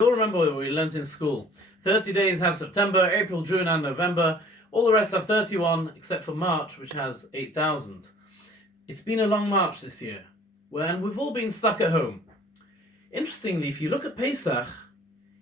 You'll remember what we learnt in school. 30 days have September, April, June and November. All the rest have 31, except for March, which has 8,000. It's been a long March this year, and we've all been stuck at home. Interestingly, if you look at Pesach,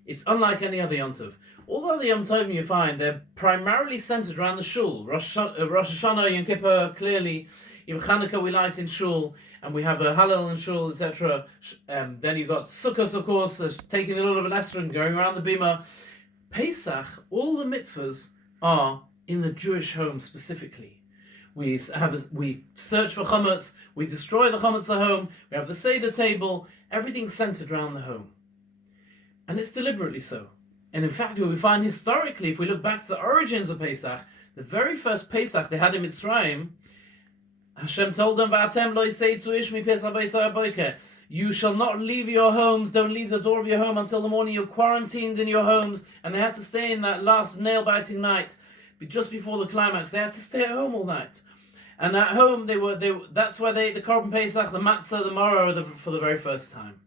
it's unlike any other Yom Tov. All the other Yom Tovim you find, they're primarily centered around the Shul. Rosh Hashanah, Yom Kippur, clearly. Even Chanukah we light in Shul, and we have a Hallel in Shul, etc. Then you've got Sukkot, of course, there's taking the Lulav and Esrog, going around the Bima. Pesach, all the mitzvahs are in the Jewish home specifically. We search for chametz, we destroy the chametz at home, we have the Seder table, everything's centered around the home. And it's deliberately so. And in fact, what we find historically, if we look back to the origins of Pesach, the very first Pesach they had in Mitzrayim, Hashem told them, you shall not leave your homes, don't leave the door of your home until the morning. You're quarantined in your homes, and they had to stay in that last nail-biting night, just before the climax. They had to stay at home all night. And at home, that's where they ate the Korban Pesach, the matzah, the maror, for the very first time.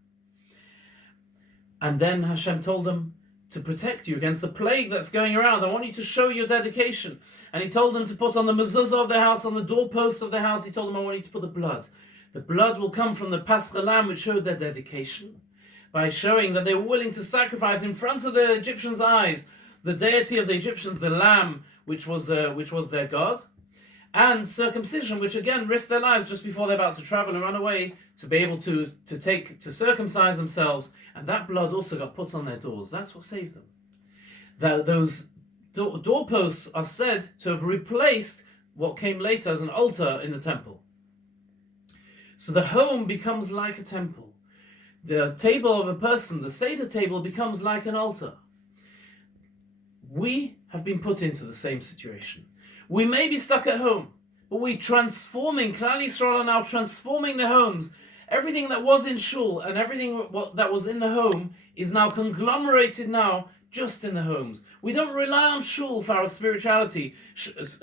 And then Hashem told them to protect you against the plague that's going around. I want you to show your dedication. And he told them to put on the mezuzah of their house, on the doorposts of their house, he told them, I want you to put the blood. The blood will come from the Paschal lamb, which showed their dedication, by showing that they were willing to sacrifice in front of the Egyptians' eyes the deity of the Egyptians, the lamb, which was their god, and circumcision, which again risked their lives just before they're about to travel and run away, to be able to circumcise themselves, and that blood also got put on their doors. That's what saved them. Those doorposts are said to have replaced what came later as an altar in the temple. So the home becomes like a temple. The table of a person, the Seder table, becomes like an altar. We have been put into the same situation. We may be stuck at home, but we're transforming. Klal Yisrael are now transforming their homes. Everything that was in Shul and everything that was in the home is now conglomerated now just in the homes. We don't rely on Shul for our spirituality.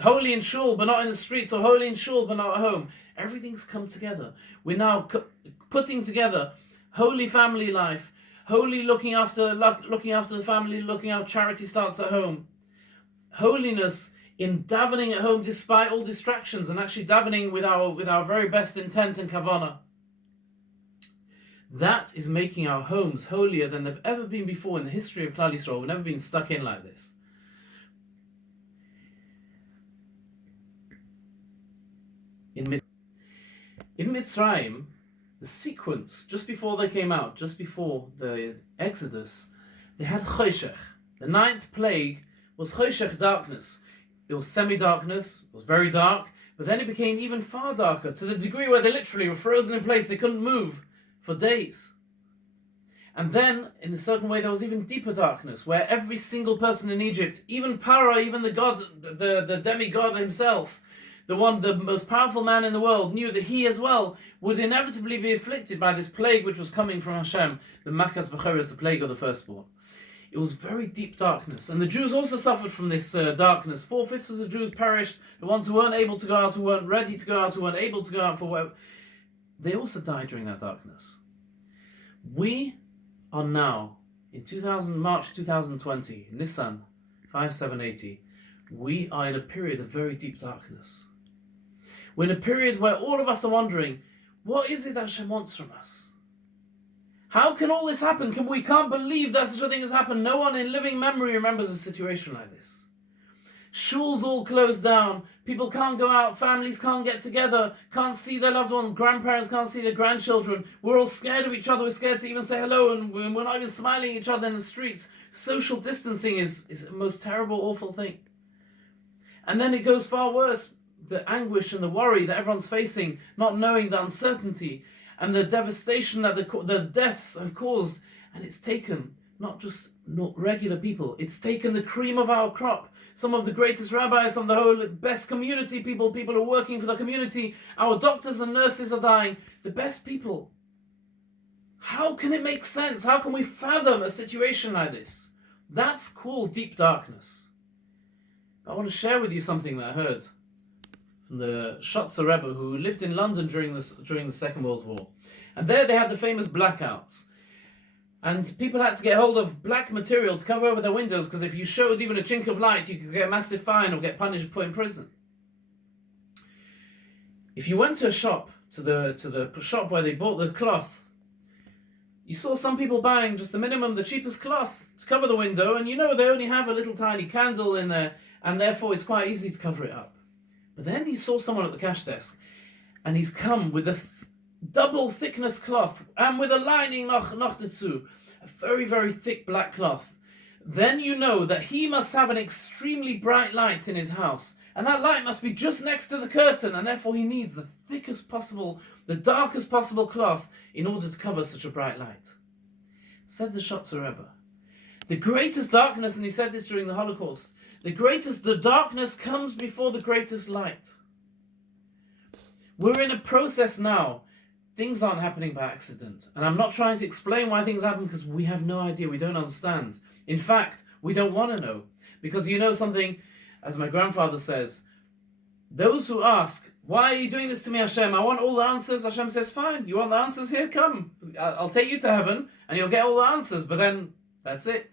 Holy in Shul, but not in the streets, or holy in Shul, but not at home. Everything's come together. We're now putting together holy family life, holy looking after the family, looking after charity starts at home. Holiness in davening at home despite all distractions, and actually davening with our very best intent and kavanah. That is making our homes holier than they've ever been before in the history of Klal Yisrael. We've never been stuck in like this. In Mitzrayim, the sequence, just before they came out, just before the Exodus, they had Choshech. The 9th plague was Choshech, darkness. It was semi-darkness, it was very dark, but then it became even far darker, to the degree where they literally were frozen in place. They couldn't move for days. And then, in a certain way, there was even deeper darkness, where every single person in Egypt, even Paro, even the god, the demigod himself, the most powerful man in the world, knew that he as well would inevitably be afflicted by this plague which was coming from Hashem, the Makas Bechoros, the plague of the firstborn. It was very deep darkness. And the Jews also suffered from this darkness. 4/5 of the Jews perished. The ones who weren't able to go out, who weren't ready to go out, who weren't able to go out for whatever, they also died during that darkness. We are now, in March 2020, Nisan 5780, we are in a period of very deep darkness. We're in a period where all of us are wondering, what is it that Hashem wants from us? How can all this happen? We can't believe that such a thing has happened. No one in living memory remembers a situation like this. Shuls all closed down. People can't go out. Families can't get together. Can't see their loved ones. Grandparents can't see their grandchildren. We're all scared of each other. We're scared to even say hello, and we're not even smiling at each other in the streets. Social distancing is the most terrible, awful thing. And then it goes far worse. The anguish and the worry that everyone's facing, not knowing the uncertainty, and the devastation that the deaths have caused. And it's taken not regular people, it's taken the cream of our crop. Some of the greatest rabbis, some of the whole best community people who are working for the community. Our doctors and nurses are dying. The best people. How can it make sense? How can we fathom a situation like this? That's called deep darkness. I want to share with you something that I heard from the Shotzer Rebbe, who lived in London during the Second World War. And there they had the famous blackouts. And people had to get hold of black material to cover over their windows, because if you showed even a chink of light, you could get a massive fine or get punished, put in prison. If you went to a shop, to the shop where they bought the cloth, you saw some people buying just the minimum, the cheapest cloth to cover the window, and you know they only have a little tiny candle in there, and therefore it's quite easy to cover it up. But then you saw someone at the cash desk, and he's come with a double thickness cloth, and with a lining noch dazu, a very, very thick black cloth. Then you know that he must have an extremely bright light in his house, and that light must be just next to the curtain, and therefore he needs the thickest possible, the darkest possible cloth in order to cover such a bright light. Said the Shotzer Rebbe, the greatest darkness, and he said this during the Holocaust, the darkness comes before the greatest light. We're in a process now. Things aren't happening by accident. And I'm not trying to explain why things happen, because we have no idea. We don't understand. In fact, we don't want to know. Because you know something, as my grandfather says, those who ask, why are you doing this to me, Hashem? I want all the answers. Hashem says, fine. You want the answers? Here, come. I'll take you to heaven and you'll get all the answers. But then, that's it.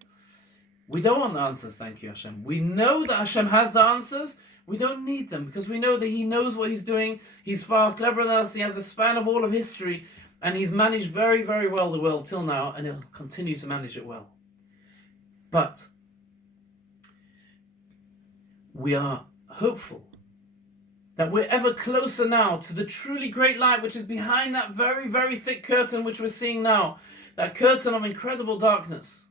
We don't want the answers, thank you, Hashem. We know that Hashem has the answers. We don't need them, because we know that He knows what He's doing. He's far cleverer than us. He has the span of all of history, and He's managed very, very well the world till now, and He'll continue to manage it well. But we are hopeful that we're ever closer now to the truly great light which is behind that very, very thick curtain which we're seeing now, that curtain of incredible darkness.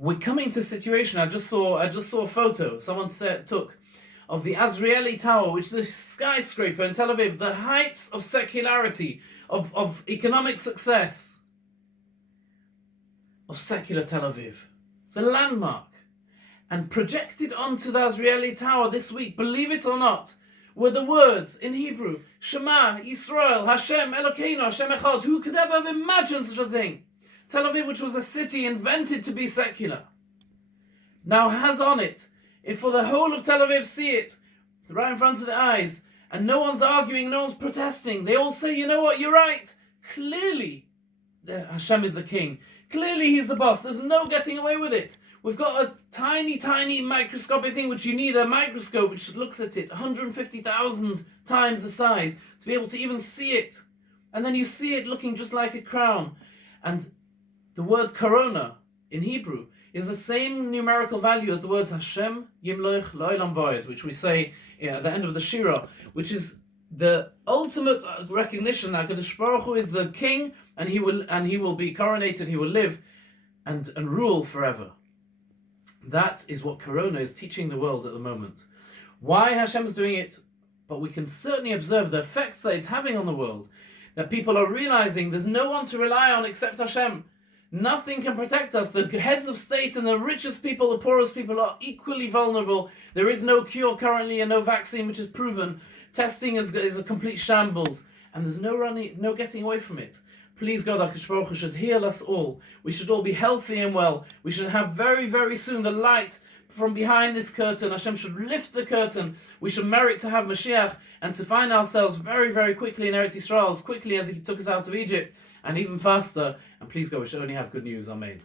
We're coming to a situation. I just saw a photo someone took of the Azrieli Tower, which is a skyscraper in Tel Aviv, the heights of secularity, of economic success, of secular Tel Aviv. It's a landmark. And projected onto the Azrieli Tower this week, believe it or not, were the words in Hebrew, Shema, Yisrael, Hashem, Elokeinu, Hashem Echad. Who could ever have imagined such a thing? Tel Aviv, which was a city invented to be secular, now has on it, if for the whole of Tel Aviv see it, right in front of their eyes, and no one's arguing, no one's protesting, they all say, you know what, you're right. Clearly, Hashem is the king. Clearly, He's the boss. There's no getting away with it. We've got a tiny, tiny microscopic thing which you need a microscope which looks at it 150,000 times the size to be able to even see it. And then you see it looking just like a crown. And the word corona in Hebrew is the same numerical value as the words Hashem Yimloch Lo'olam Va'ed, which we say at the end of the Shira, which is the ultimate recognition that Kadosh Baruch Hu is the king, and he will be coronated, He will live and rule forever. That is what Corona is teaching the world at the moment. Why Hashem is doing it, but we can certainly observe the effects that it's having on the world, that people are realizing there's no one to rely on except Hashem. Nothing can protect us. The heads of state and the richest people, the poorest people are equally vulnerable. There is no cure currently and no vaccine which is proven. Testing is a complete shambles, and there's no getting away from it. Please God, HaKadosh Baruch Hu should heal us all. We should all be healthy and well. We should have very, very soon the light from behind this curtain. Hashem should lift the curtain. We should merit to have Mashiach and to find ourselves very, very quickly in Eretz Yisrael, as quickly as He took us out of Egypt, and even faster. And please God, we should only have good news. Amen.